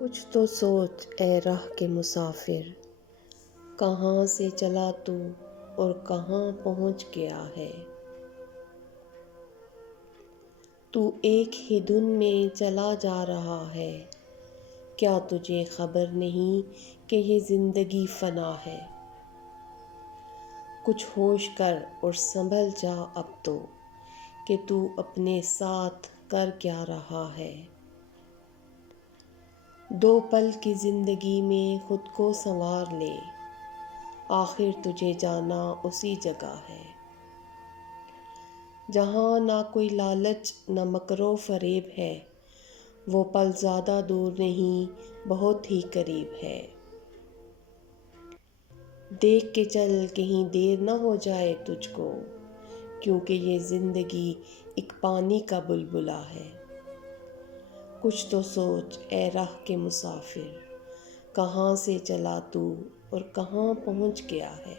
کچھ تو سوچ اے راہ کے مسافر، کہاں سے چلا تو اور کہاں پہنچ گیا ہے۔ تو ایک ہی دھن میں چلا جا رہا ہے، کیا تجھے خبر نہیں کہ یہ زندگی فنا ہے۔ کچھ ہوش کر اور سنبھل جا اب تو، کہ تو اپنے ساتھ کر کیا رہا ہے۔ دو پل کی زندگی میں خود کو سنوار لے، آخر تجھے جانا اسی جگہ ہے، جہاں نہ کوئی لالچ نہ مکر و فریب ہے۔ وہ پل زیادہ دور نہیں، بہت ہی قریب ہے۔ دیکھ کے چل کہیں دیر نہ ہو جائے تجھ کو، کیونکہ یہ زندگی ایک پانی کا بلبلا ہے۔ کچھ تو سوچ اے راہ کے مسافر، کہاں سے چلا تو اور کہاں پہنچ گیا ہے۔